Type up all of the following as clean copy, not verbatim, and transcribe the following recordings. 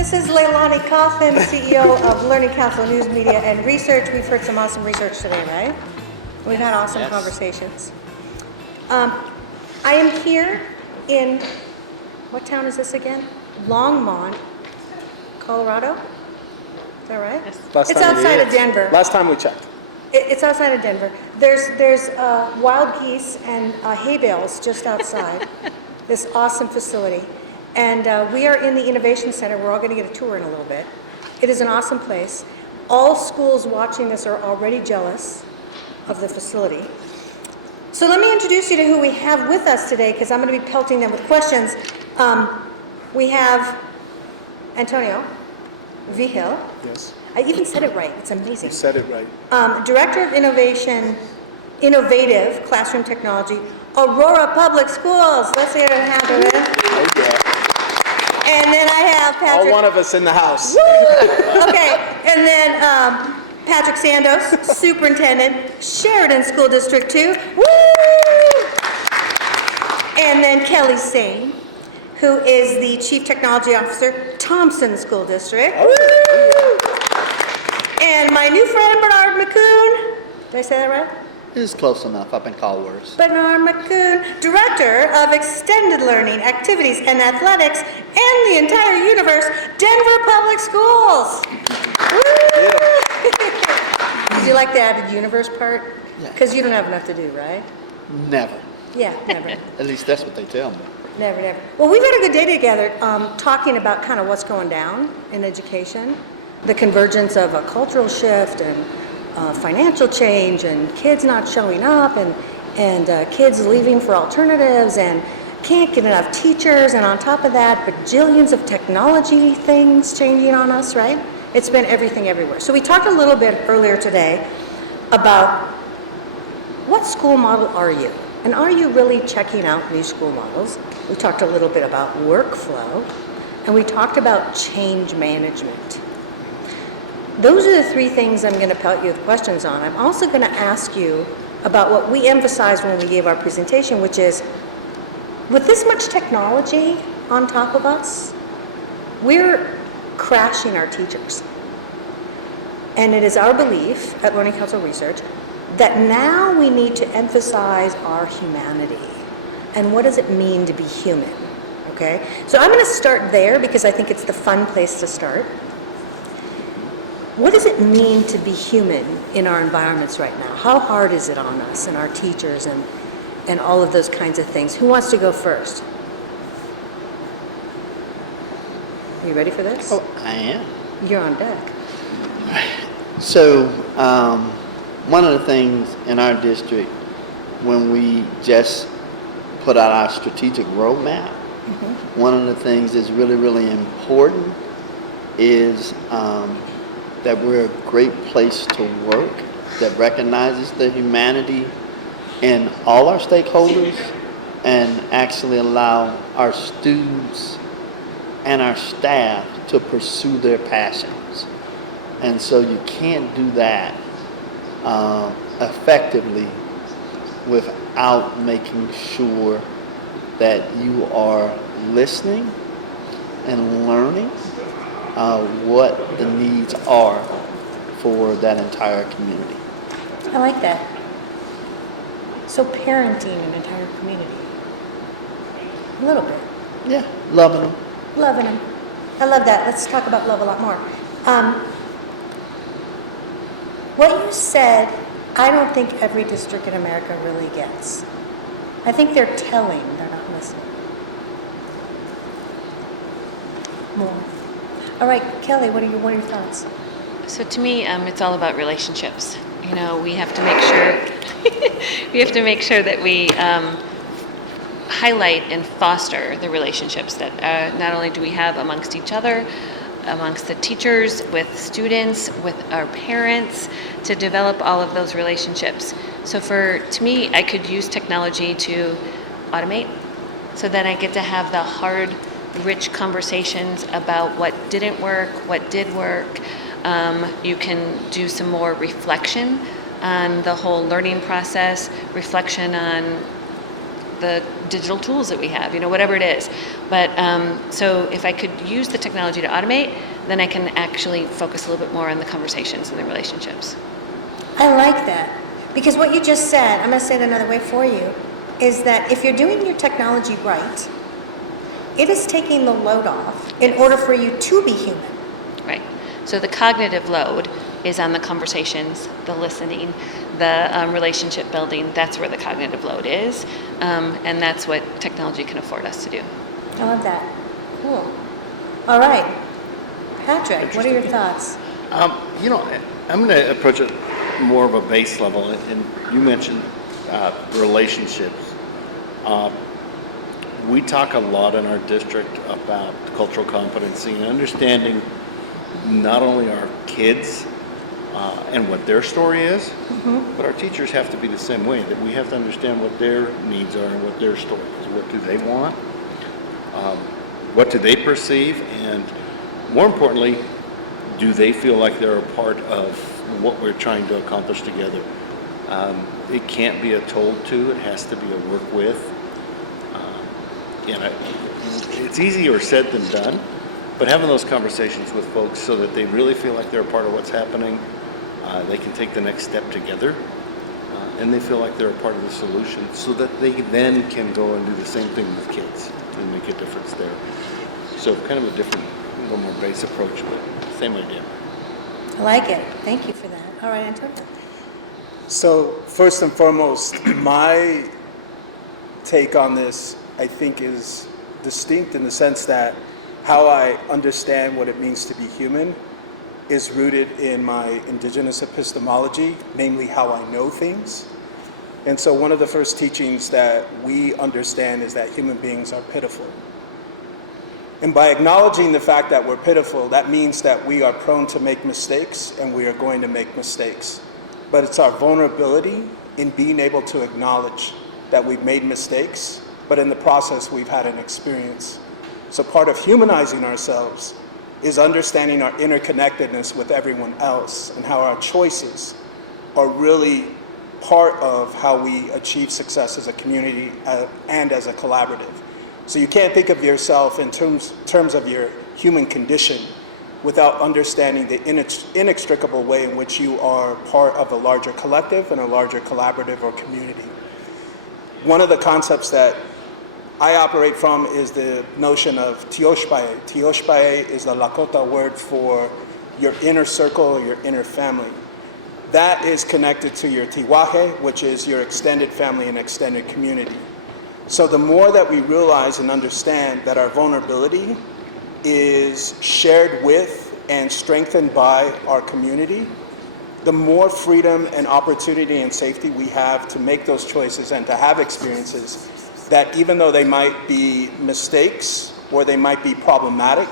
This is LeiLani Cauthen, CEO of Learning Counsel News Media and Research. We've heard some awesome research today, right? We've had awesome conversations. I am here in, what town is this again? Longmont, Colorado? Is that right? Yes. It's outside of Denver. Last time we checked. It's outside of Denver. There's wild geese and hay bales just outside this awesome facility. And we are in the Innovation Center. We're all going to get a tour in a little bit. It is an awesome place. All schools watching this are already jealous of the facility. So let me introduce you to who we have with us today, because I'm going to be pelting them with questions. We have Antonio Vigil. Yes. I even said it right. It's amazing. You said it right. Director of Innovative Classroom Technology, Aurora Public Schools. Let's hear it and have it. Okay. And then I have Patrick. All one of us in the house. Woo! Okay, and then Patrick Sandos, Superintendent, Sheridan School District 2. Woo! And then Kelly Sain, who is the Chief Technology Officer, Thompson School District. Woo! And my new friend, Bernard McCune. Did I say that right? It's close enough. I've been called worse. Bernard McCune, Director of Extended Learning, Activities, and Athletics, and the entire universe, Denver Public Schools. Did you like the added universe part? Yeah. Because you don't have enough to do, right? Never. Yeah, never. At least that's what they tell me. Never, never. Well, we've had a good day together talking about kind of what's going down in education, the convergence of a cultural shift and financial change and kids not showing up and kids leaving for alternatives and can't get enough teachers, and on top of that, bajillions of technology things changing on us, right? It's been everything everywhere. So we talked a little bit earlier today about what school model are you? And are you really checking out new school models? We talked a little bit about workflow, and we talked about change management. Those are the three things I'm going to pelt you with questions on. I'm also going to ask you about what we emphasized when we gave our presentation, which is, with this much technology on top of us, we're crashing our teachers. And it is our belief at Learning Counsel Research that now we need to emphasize our humanity. And what does it mean to be human? Okay? So I'm going to start there because I think it's the fun place to start. What does it mean to be human in our environments right now? How hard is it on us and our teachers and all of those kinds of things? Who wants to go first? Are you ready for this? Oh, I am. You're on deck. So, one of the things in our district, when we just put out our strategic roadmap, one of the things that's really, really important is that we're a great place to work that recognizes the humanity in all our stakeholders and actually allow our students and our staff to pursue their passions. And so you can't do that effectively without making sure that you are listening and learning what the needs are for that entire community. I like that. So parenting an entire community. A little bit. Yeah, loving them. Loving them. I love that. Let's talk about love a lot more. What you said, I don't think every district in America really gets. I think they're telling, they're not listening. More. All right, Kelly, what are your thoughts? So to me, it's all about relationships. You know, we have to make sure that we highlight and foster the relationships that not only do we have amongst each other, amongst the teachers, with students, with our parents, to develop all of those relationships. So to me, I could use technology to automate, so then I get to have the hard, rich conversations about what didn't work, what did work. You can do some more reflection on the whole learning process, reflection on the digital tools that we have, whatever it is. But so if I could use the technology to automate, then I can actually focus a little bit more on the conversations and the relationships. I like that. Because what you just said, I'm going to say it another way for you, is that if you're doing your technology right, it is taking the load off in order for you to be human. Right. So the cognitive load is on the conversations, the listening, the relationship building. That's where the cognitive load is. And that's what technology can afford us to do. I love that. Cool. All right. Patrick, what are your thoughts? I'm going to approach it more of a base level, and you mentioned relationships. We talk a lot in our district about cultural competency and understanding not only our kids and what their story is, but our teachers have to be the same way, that we have to understand what their needs are and what their story is. What do they want? What do they perceive? And more importantly, do they feel like they're a part of what we're trying to accomplish together? It can't be a told to, it has to be a work with. It's easier said than done, but having those conversations with folks so that they really feel like they're a part of what's happening, they can take the next step together, and they feel like they're a part of the solution, so that they then can go and do the same thing with kids and make a difference there. So kind of a different, a little more base approach, but same idea. I like it. Thank you for that. All right, Antonio. So first and foremost, my take on this, I think, is distinct in the sense that how I understand what it means to be human is rooted in my indigenous epistemology, namely how I know things. And so one of the first teachings that we understand is that human beings are pitiful. And by acknowledging the fact that we're pitiful, that means that we are prone to make mistakes, and we are going to make mistakes. But it's our vulnerability in being able to acknowledge that we've made mistakes, but in the process we've had an experience. So part of humanizing ourselves is understanding our interconnectedness with everyone else, and how our choices are really part of how we achieve success as a community and as a collaborative. So you can't think of yourself in terms of your human condition without understanding the inextricable way in which you are part of a larger collective and a larger collaborative or community. One of the concepts that I operate from is the notion of tioshpae. Tioshpae is the Lakota word for your inner circle, your inner family. That is connected to your tiwahe, which is your extended family and extended community. So the more that we realize and understand that our vulnerability is shared with and strengthened by our community, the more freedom and opportunity and safety we have to make those choices and to have experiences that, even though they might be mistakes or they might be problematic,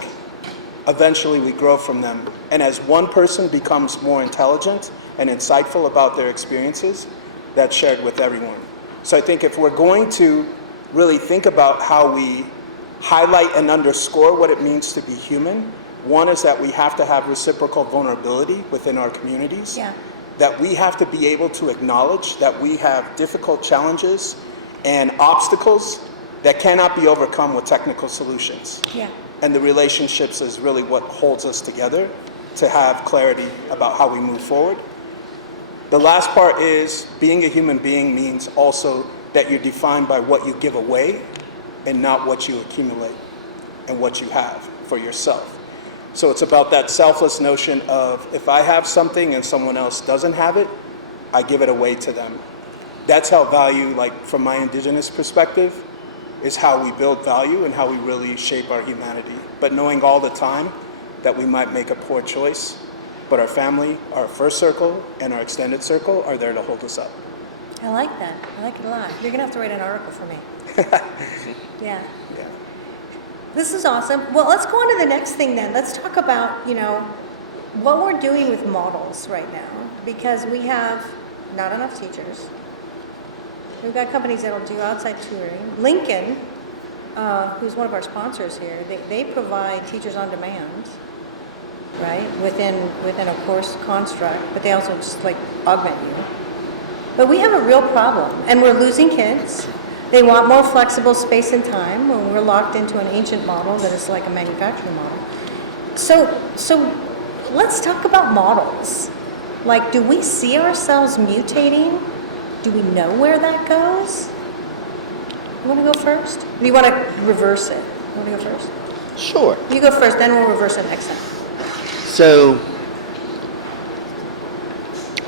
eventually we grow from them. And as one person becomes more intelligent and insightful about their experiences, that's shared with everyone. So I think if we're going to really think about how we highlight and underscore what it means to be human, one is that we have to have reciprocal vulnerability within our communities. Yeah. That we have to be able to acknowledge that we have difficult challenges and obstacles that cannot be overcome with technical solutions. Yeah. And the relationships is really what holds us together to have clarity about how we move forward. The last part is being a human being means also that you're defined by what you give away and not what you accumulate and what you have for yourself. So it's about that selfless notion of, if I have something and someone else doesn't have it, I give it away to them. That's how value, like from my indigenous perspective, is how we build value and how we really shape our humanity. But knowing all the time that we might make a poor choice, but our family, our first circle, and our extended circle are there to hold us up. I like that. I like it a lot. You're going to have to write an article for me. Yeah. Yeah. This is awesome. Well, let's go on to the next thing then. Let's talk about, what we're doing with models right now, because we have not enough teachers. We've got companies that'll do outside tutoring. Lincoln, who's one of our sponsors here, they provide teachers on demand, right, within a course construct, but they also just augment you. But we have a real problem, and we're losing kids. They want more flexible space and time when we're locked into an ancient model that is like a manufacturing model. So let's talk about models. Like, do we see ourselves mutating? Do we know where that goes? You want to go first? Do you want to reverse it? You want to go first? Sure. You go first, then we'll reverse it next time. So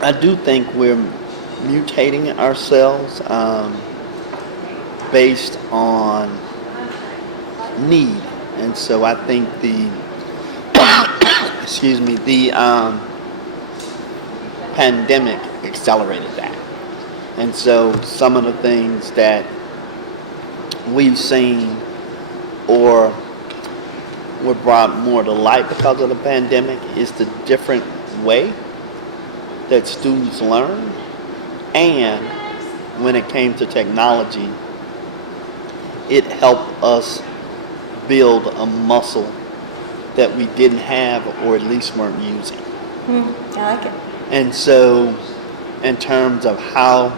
I do think we're mutating ourselves based on need. And so I think the pandemic accelerated that. And so some of the things that we've seen or were brought more to light because of the pandemic is the different way that students learn. And when it came to technology, it helped us build a muscle that we didn't have or at least weren't using. I like it. And so in terms of how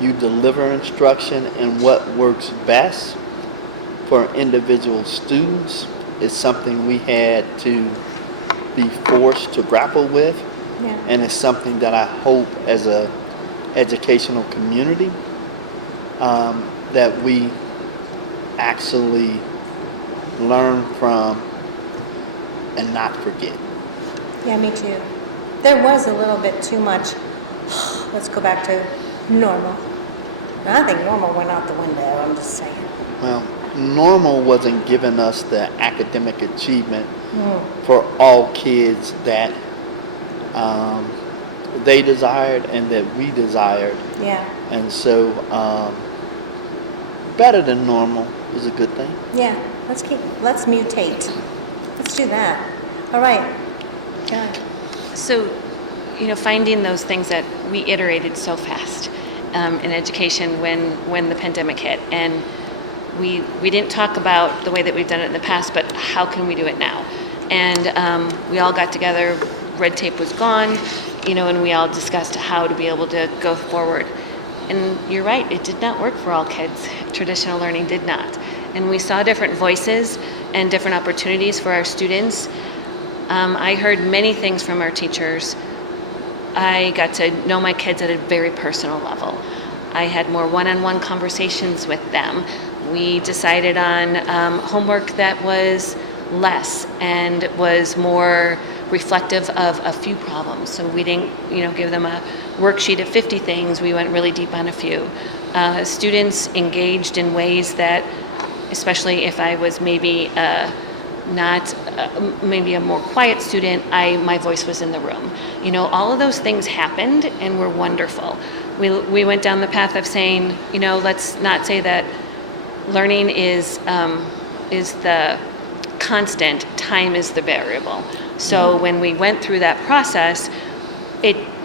you deliver instruction and what works best for individual students is something we had to be forced to grapple with. Yeah. And it's something that I hope as a educational community that we actually learn from and not forget. Yeah, me too. There was a little bit too much, let's go back to normal. I think normal went out the window, I'm just saying. Well, normal wasn't giving us the academic achievement for all kids that they desired and that we desired. Yeah. And so better than normal is a good thing. Yeah, let's mutate. Let's do that. All right. John. So, finding those things that we iterated so fast in education when the pandemic hit, and we didn't talk about the way that we've done it in the past, but how can we do it now? And we all got together. Red tape was gone, and we all discussed how to be able to go forward. And you're right, it did not work for all kids. Traditional learning did not. And we saw different voices and different opportunities for our students. I heard many things from our teachers. I got to know my kids at a very personal level. I had more one-on-one conversations with them. We decided on homework that was less and was more reflective of a few problems. So we didn't, give them a worksheet of 50 things. We went really deep on a few. Students engaged in ways that, especially if I was maybe maybe a more quiet student, my voice was in the room. All of those things happened and were wonderful. We went down the path of saying, let's not say that learning is the constant, time is the variable. So when we went through that process,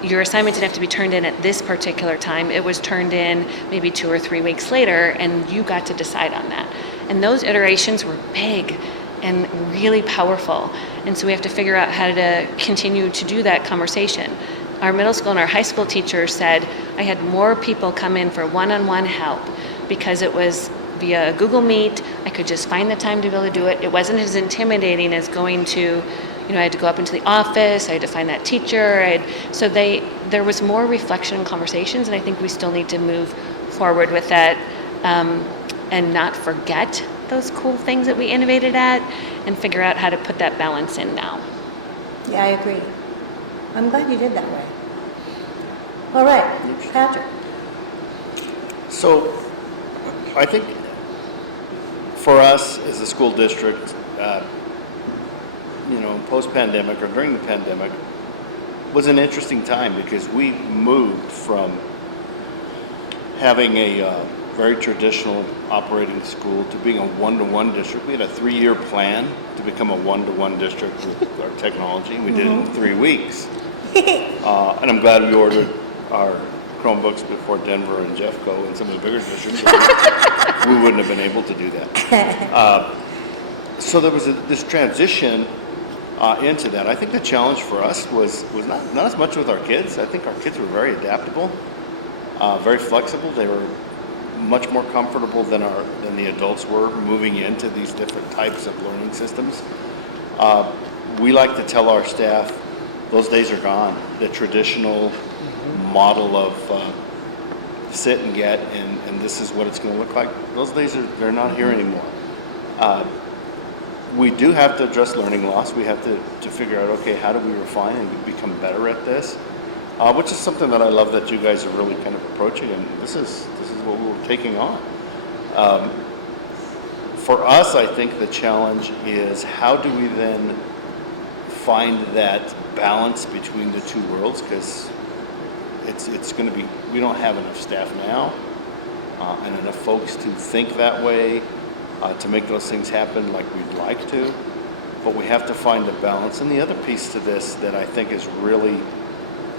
your assignment didn't have to be turned in at this particular time. It was turned in maybe 2 or 3 weeks later, and you got to decide on that. And those iterations were big and really powerful. And so we have to figure out how to continue to do that conversation. Our middle school and our high school teachers said, I had more people come in for one-on-one help because it was via Google Meet. I could just find the time to be able to do it. It wasn't as intimidating as going to, I had to go up into the office, I had to find that teacher. So there was more reflection and conversations, and I think we still need to move forward with that and not forget those cool things that we innovated at and figure out how to put that balance in now. Yeah, I agree. I'm glad you did that way. All right, Patrick. So I think for us as a school district, post-pandemic or during the pandemic was an interesting time because we moved from having a very traditional operating school to being a one-to-one district. We had a 3-year plan to become a one-to-one district with our technology. We did it in 3 weeks. And I'm glad we ordered our Chromebooks before Denver and Jeffco and some of the bigger districts. We wouldn't have been able to do that. So there was this transition into that. I think the challenge for us was not as much with our kids. I think our kids were very adaptable, very flexible. They were much more comfortable than the adults were moving into these different types of learning systems. We like to tell our staff those days are gone. The traditional model of sit and get and this is what it's going to look like. Those days they're not here anymore. We do have to address learning loss. We have to figure out, okay, how do we refine and become better at this? Which is something that I love that you guys are really kind of approaching, and this is what we're taking on. For us, I think the challenge is how do we then find that balance between the two worlds, because it's going to be, we don't have enough staff now and enough folks to think that way, to make those things happen like we'd like to, but we have to find a balance. And the other piece to this that I think is really,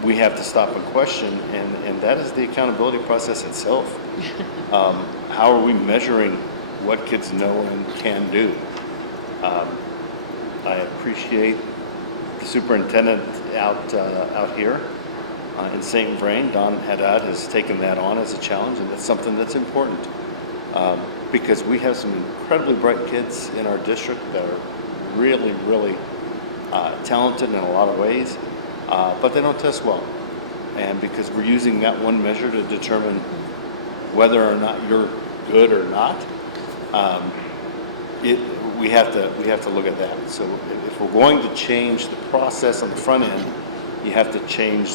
we have to stop and question, and that is the accountability process itself. How are we measuring what kids know and can do? I appreciate the superintendent out here in St. Vrain. Don Haddad has taken that on as a challenge, and it's something that's important because we have some incredibly bright kids in our district that are really, really talented in a lot of ways, but they don't test well. And because we're using that one measure to determine whether or not you're good or not, we have to look at that. So if we're going to change the process on the front end, you have to change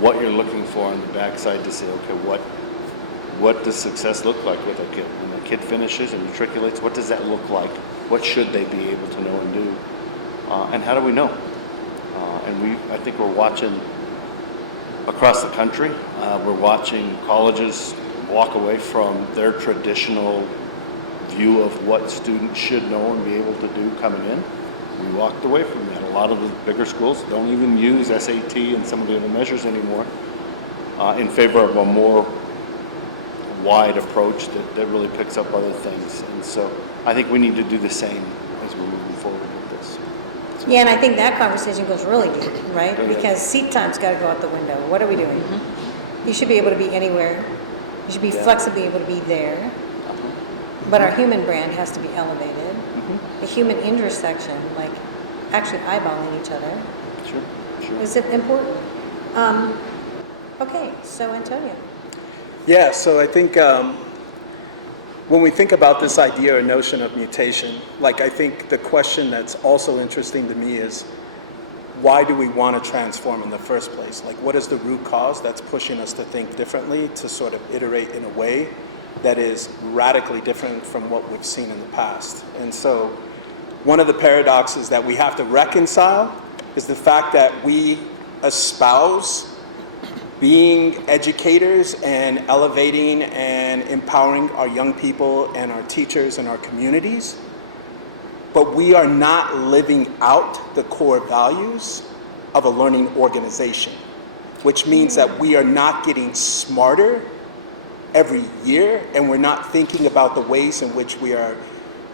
what you're looking for on the backside to say, okay, what does success look like with a kid? When a kid finishes and matriculates, what does that look like? What should they be able to know and do? And how do we know? And I think we're watching across the country. We're watching colleges walk away from their traditional view of what students should know and be able to do coming in. We walked away from that. A lot of the bigger schools don't even use SAT and some of the other measures anymore in favor of a more wide approach that really picks up other things. And so I think we need to do the same as we're moving forward with this. Yeah, and I think that conversation goes really deep, right? Because seat time's got to go out the window. What are we doing? You should be able to be anywhere. You should be flexibly able to be there. But our human brand has to be elevated. The human intersection, like actually eyeballing each other, Sure. is important. Okay, so Antonio. Yeah, so I think when we think about this idea or notion of mutation, like I think the question that's also interesting to me is, why do we want to transform in the first place? Like, what is the root cause that's pushing us to think differently, to sort of iterate in a way that is radically different from what we've seen in the past? And so one of the paradoxes that we have to reconcile is the fact that we espouse being educators and elevating and empowering our young people and our teachers and our communities, but we are not living out the core values of a learning organization, which means that we are not getting smarter every year, and we're not thinking about the ways in which we are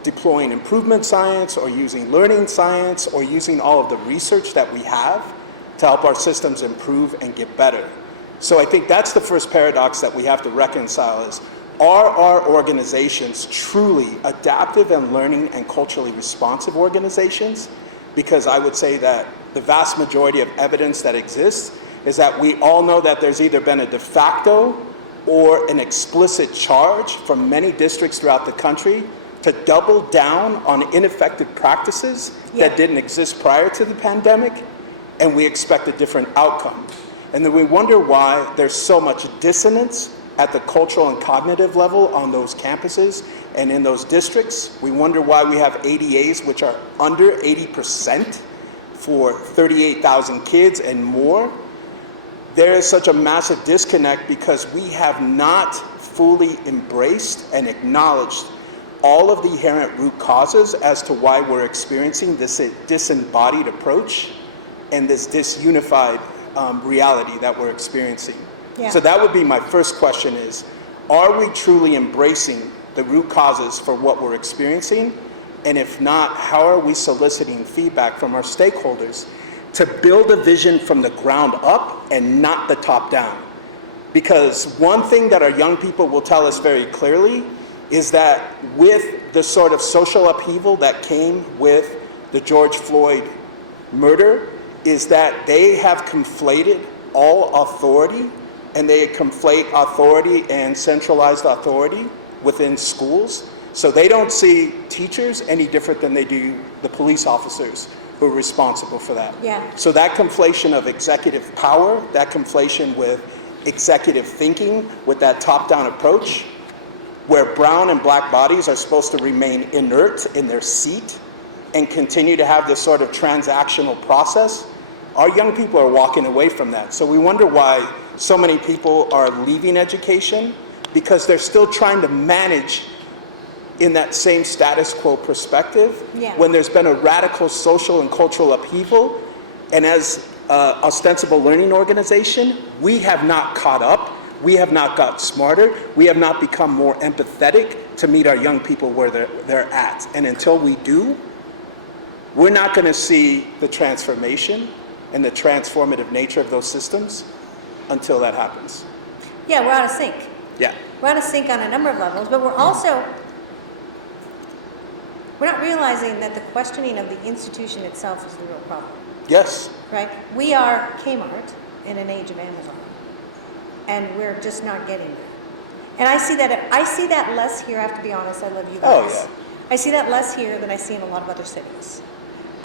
deploying improvement science or using learning science or using all of the research that we have to help our systems improve and get better. So I think that's the first paradox that we have to reconcile is, are our organizations truly adaptive and learning and culturally responsive organizations? Because I would say that the vast majority of evidence that exists is that we all know that there's either been a de facto or an explicit charge from many districts throughout the country to double down on ineffective practices that didn't exist prior to the pandemic, and we expect a different outcome. And then we wonder why there's so much dissonance at the cultural and cognitive level on those campuses and in those districts. We wonder why we have ADAs which are under 80% for 38,000 kids and more. There is such a massive disconnect because we have not fully embraced and acknowledged all of the inherent root causes as to why we're experiencing this disembodied approach and this disunified reality that we're experiencing. Yeah. So that would be my first question is, are we truly embracing the root causes for what we're experiencing? And if not, how are we soliciting feedback from our stakeholders to build a vision from the ground up and not the top down? Because one thing that our young people will tell us very clearly is that with the sort of social upheaval that came with the George Floyd murder, is that they have conflated all authority, and they conflate authority and centralized authority within schools. So they don't see teachers any different than they do the police officers who are responsible for that. Yeah. So that conflation of executive power, that conflation with executive thinking, with that top-down approach, where brown and black bodies are supposed to remain inert in their seat and continue to have this sort of transactional process, our young people are walking away from that. So we wonder why so many people are leaving education, because they're still trying to manage in that same status quo perspective, Yeah. when there's been a radical social and cultural upheaval. And as an ostensible learning organization, we have not caught up, we have not got smarter, we have not become more empathetic to meet our young people where they're at. And until we do, we're not going to see the transformation and the transformative nature of those systems until that happens. Yeah, we're out of sync. Yeah. We're out of sync on a number of levels, but we're also, we're not realizing that the questioning of the institution itself is the real problem, Yes. right? We are Kmart in an age of Amazon, and we're just not getting there. And I see that less here, I have to be honest, I love you Oh, guys. yeah. I see that less here than I see in a lot of other cities.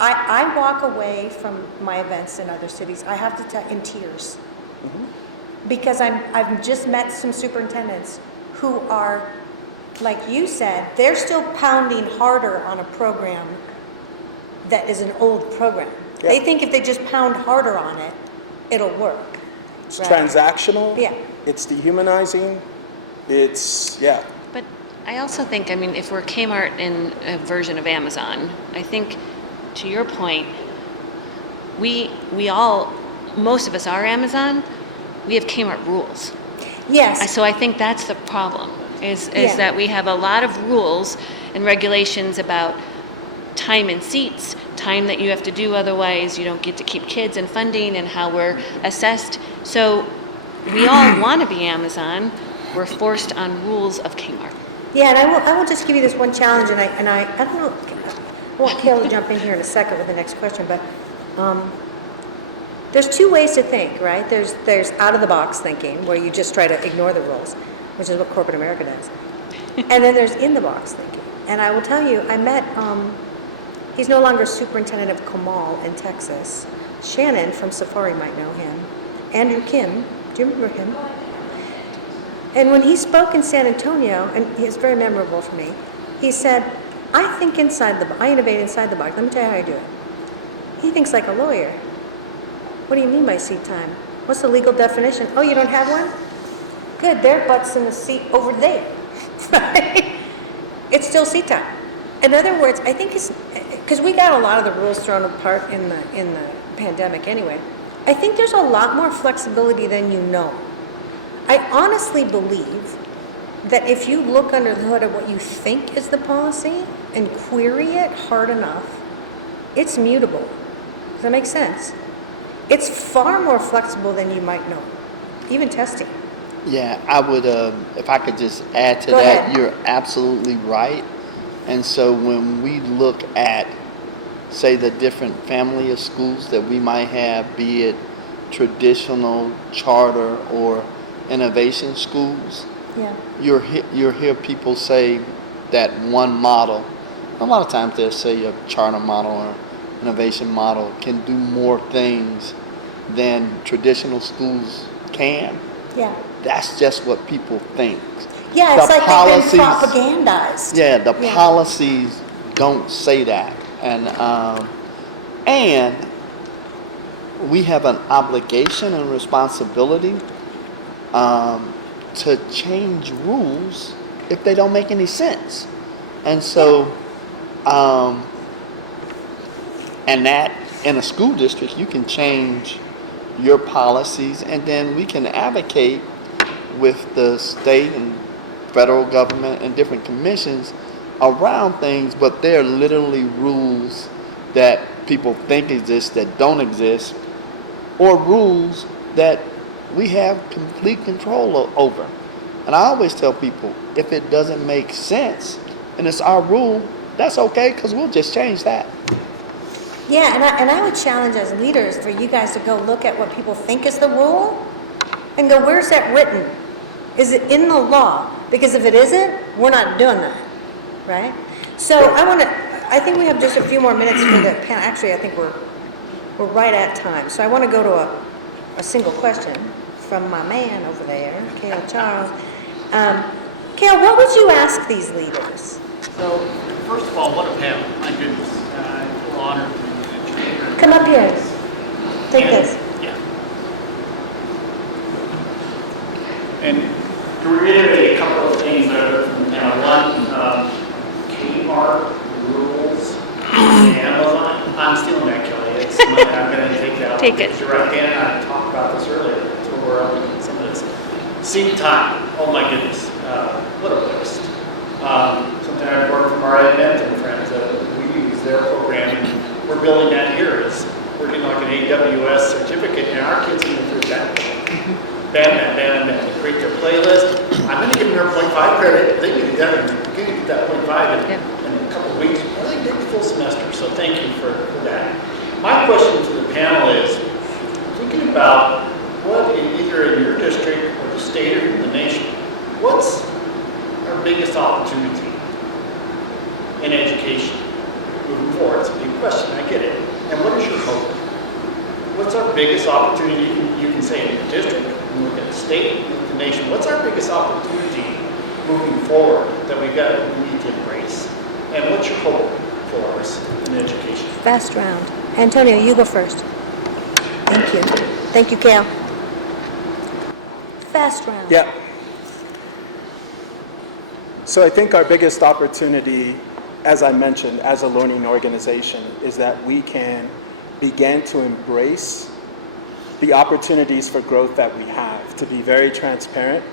I walk away from my events in other cities, I have to tell, in tears. Because I've just met some superintendents who are, like you said, they're still pounding harder on a program that is an old program. Yeah. They think if they just pound harder on it, it'll work. It's Right. transactional. Yeah. It's dehumanizing. It's, yeah. But I also think, I mean, if we're Kmart in a version of Amazon, I think, to your point, we all, most of us are Amazon, we have Kmart rules. Yes. So I think that's the problem, is Yeah. that we have a lot of rules and regulations about time and seats, time that you have to do, otherwise you don't get to keep kids and funding, and how we're assessed. So we all want to be Amazon, we're forced on rules of Kmart. Yeah, and I will just give you this one challenge, and I don't know, I want Kayla to jump in here in a second with the next question, but there's two ways to think, right? There's out of the box thinking, where you just try to ignore the rules, which is what corporate America does. And then there's in the box thinking. And I will tell you, I met, he's no longer superintendent of Comal in Texas. Shannon from Safari might know him. Andrew Kim, do you remember him? And when he spoke in San Antonio, and it's very memorable for me, he said, I innovate inside the box. Let me tell you how I do it. He thinks like a lawyer. What do you mean by seat time? What's the legal definition? Oh, you don't have one? Good, their butt's in the seat over there. Right? It's still seat time. In other words, I think it's, because we got a lot of the rules thrown apart in the pandemic anyway. I think there's a lot more flexibility than you know. I honestly believe that if you look under the hood of what you think is the policy and query it hard enough, it's mutable. Does that make sense? It's far more flexible than you might know, even testing. Yeah, I would, if I could just add to Go that, ahead. you're absolutely right. And so when we look at, say, the different family of schools that we might have, be it traditional, charter, or innovation schools, Yeah. you'll hear people say that one model, a lot of times they'll say a charter model or innovation model can do more things than traditional schools can. Yeah. That's just what people think. Yeah, The it's like policies- they've been propagandized. Yeah, the Yeah. policies don't say that. And we have an obligation and responsibility to change rules if they don't make any sense. And so, and that in a school district, you can change your policies, and then we can advocate with the state and federal government and different commissions around things, but they're literally rules that people think exist that don't exist, or rules that we have complete control over. And I always tell people, if it doesn't make sense and it's our rule, that's okay, because we'll just change that. Yeah, and I would challenge as leaders for you guys to go look at what people think is the rule and go, where's that written? Is it in the law? Because if it isn't, we're not doing that, right? So I think we have just a few more minutes for the panel. Actually, I think we're right at time. So I want to go to a single question from my man over there, Cale Charles. Cale, what would you ask these leaders? So, first of all, what a panel. My goodness. I feel honored to be the trainer. Come up here. Take And- this. Yeah. And to reiterate a couple of things that are from panel one, Kmart rules Amazon. I'm stealing that, Kelly. I'm going to take that. Take it. You're right. Dan and I talked about this earlier. So we're up in some of this. Seat time. Oh my goodness. What a waste. Something I've worked from our Edmonton friends that we use their program, and we're building that here. It's working like an AWS certificate, and our kids can go through that. Bam. They create their playlist. I'm going to give them their 0.5 credit. They can get that 0.5 in a couple of weeks. Or they take the full semester. So thank you for that. My question to the panel is, thinking about what either in your district or the state or the nation, what's our biggest opportunity in education moving forward? It's a big question, I get it. And what is your hope? What's our biggest opportunity? You can say in the district, you look at the state, you look at the nation. What's our biggest opportunity moving forward that we need to embrace? And what's your hope for us in education? Fast round. Antonio, you go first. Thank you. Thank you, Cale. Fast round. Yeah. So I think our biggest opportunity, as I mentioned, as a learning organization, is that we can begin to embrace the opportunities for growth that we have, to be very transparent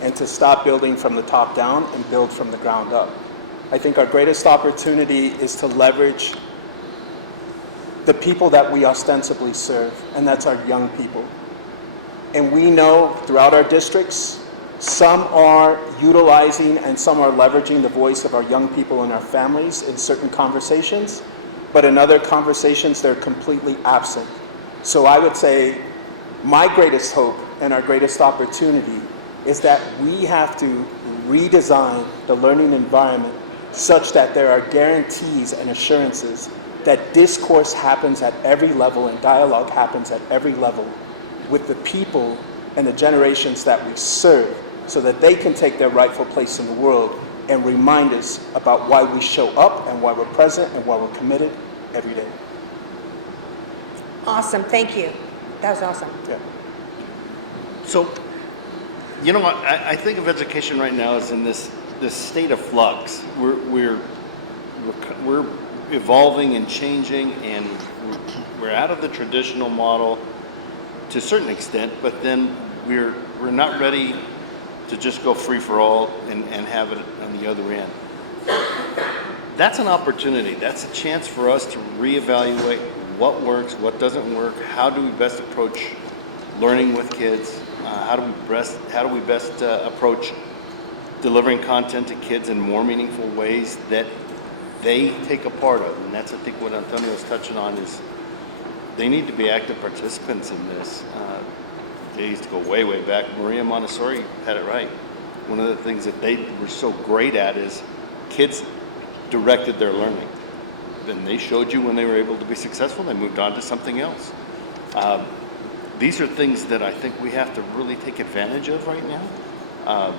and to stop building from the top down and build from the ground up. I think our greatest opportunity is to leverage the people that we ostensibly serve, and that's our young people. And we know throughout our districts, some are utilizing and some are leveraging the voice of our young people and our families in certain conversations, but in other conversations, they're completely absent. So I would say my greatest hope and our greatest opportunity is that we have to redesign the learning environment such that there are guarantees and assurances that discourse happens at every level and dialogue happens at every level with the people and the generations that we serve, so that they can take their rightful place in the world and remind us about why we show up and why we're present and why we're committed every day. Awesome. Thank you. That was awesome. Yeah. So, you know what, I think of education right now as in this state of flux. We're evolving and changing, and we're out of the traditional model to a certain extent, but then we're not ready to just go free for all and have it on the other end. That's an opportunity. That's a chance for us to reevaluate what works, what doesn't work, how do we best approach learning with kids, how do we best approach delivering content to kids in more meaningful ways that they take a part of. And that's, I think, what Antonio's touching on is they need to be active participants in this. They used to go way, way back. Maria Montessori had it right. One of the things that they were so great at is kids directed their learning. Then they showed you when they were able to be successful, they moved on to something else. These are things that I think we have to really take advantage of right now.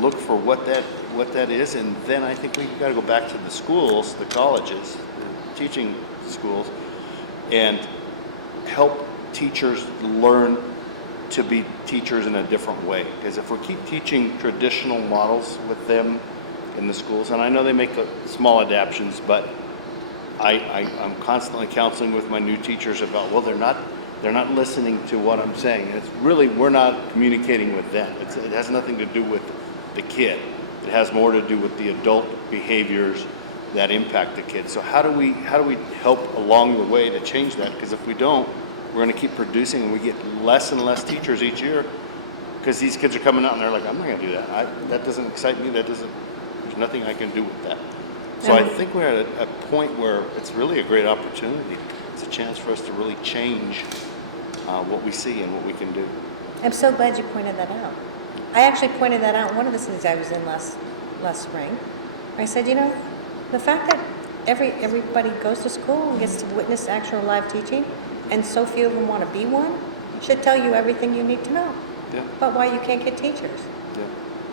Look for what that is, and then I think we've got to go back to the schools, the colleges, the teaching schools, and help teachers learn to be teachers in a different way. Because if we keep teaching traditional models with them in the schools, and I know they make small adaptations, but I'm constantly counseling with my new teachers about, well, they're not listening to what I'm saying. And it's really, we're not communicating with them. It has nothing to do with the kid. It has more to do with the adult behaviors that impact the kid. So how do we help along the way to change that? Because if we don't, we're going to keep producing, and we get less and less teachers each year because these kids are coming out and they're like, I'm not going to do that. That doesn't excite me. There's nothing I can do with that. So I think we're at a point where it's really a great opportunity. It's a chance for us to really change what we see and what we can do. I'm so glad you pointed that out. I actually pointed that out in one of the cities I was in last spring. I said, you know, the fact that everybody goes to school and gets to witness actual live teaching, and so few of them want to be one, should tell you everything you need to know about why you can't get teachers. Yeah.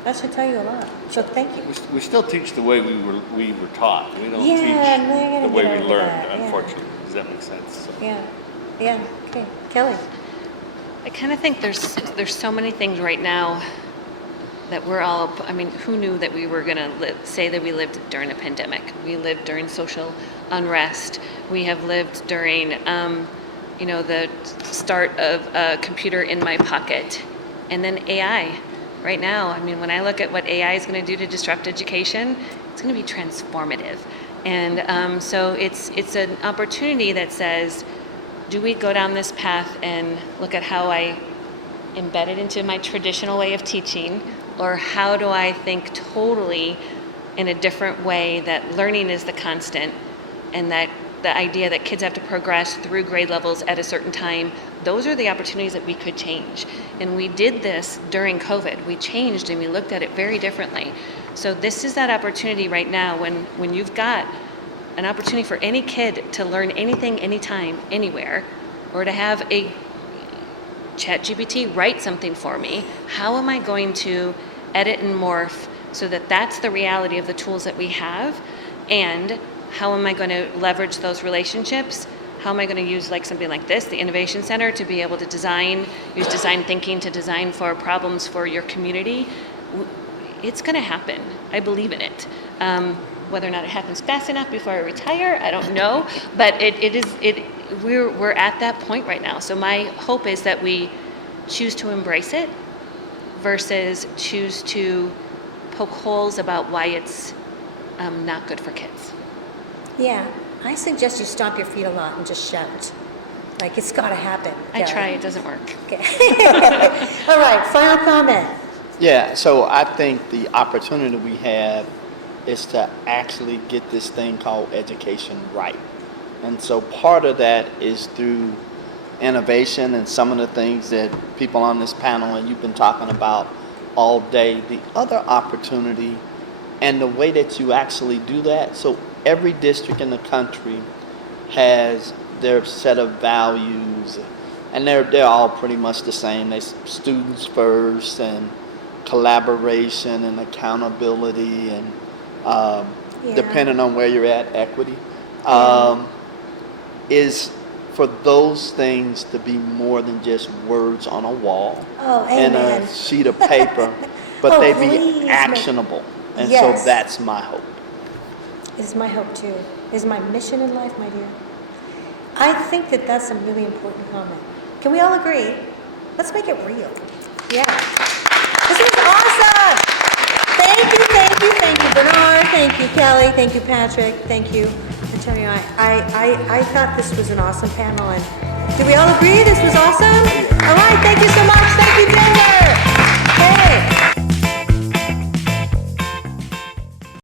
That should tell you a lot. So thank you. We still teach the way we were taught. We don't Yeah, teach the way we over learned, that, yeah. unfortunately. Does that make sense? So. Yeah. Okay, Kelly. I kind of think there's so many things right now that we're all, I mean, who knew that we were going to say that we lived during a pandemic? We lived during social unrest. We have lived during, the start of a computer in my pocket. And then AI. Right now, I mean, when I look at what AI is going to do to disrupt education, it's going to be transformative. And so it's an opportunity that says, do we go down this path and look at how I embed it into my traditional way of teaching, or how do I think totally in a different way that learning is the constant, and that the idea that kids have to progress through grade levels at a certain time, those are the opportunities that we could change. And we did this during COVID. We changed and we looked at it very differently. So this is that opportunity right now when you've got an opportunity for any kid to learn anything, anytime, anywhere, or to have a ChatGPT write something for me. How am I going to edit and morph so that that's the reality of the tools that we have? And how am I going to leverage those relationships? How am I going to use like something like this, the Innovation Center, to be able to use design thinking to design for problems for your community? It's going to happen. I believe in it. Whether or not it happens fast enough before I retire, I don't know. But we're at that point right now. So my hope is that we choose to embrace it versus choose to poke holes about why it's not good for kids. Yeah, I suggest you stomp your feet a lot and just shout. Like, it's got to happen. I try, it doesn't work. Okay. All right, final comment. Yeah, so I think the opportunity we have is to actually get this thing called education right. And so part of that is through innovation and some of the things that people on this panel and you've been talking about all day. The other opportunity and the way that you actually do that, so every district in the country has their set of values, and they're all pretty much the same. They students first, and collaboration and accountability, and depending on where you're at, equity. Is for those things to be more than just words on a wall and a sheet of paper, but they be actionable. And so that's my hope. It is my hope too. It is my mission in life, my dear. I think that that's a really important comment. Can we all agree? Let's make it real. Yeah. This is awesome. Thank you, Bernard. Thank you, Kelly. Thank you, Patrick. Thank you, Antonio. I thought this was an awesome panel, and do we all agree this was awesome? All right. Thank you so much. Thank you, Denver. Hey.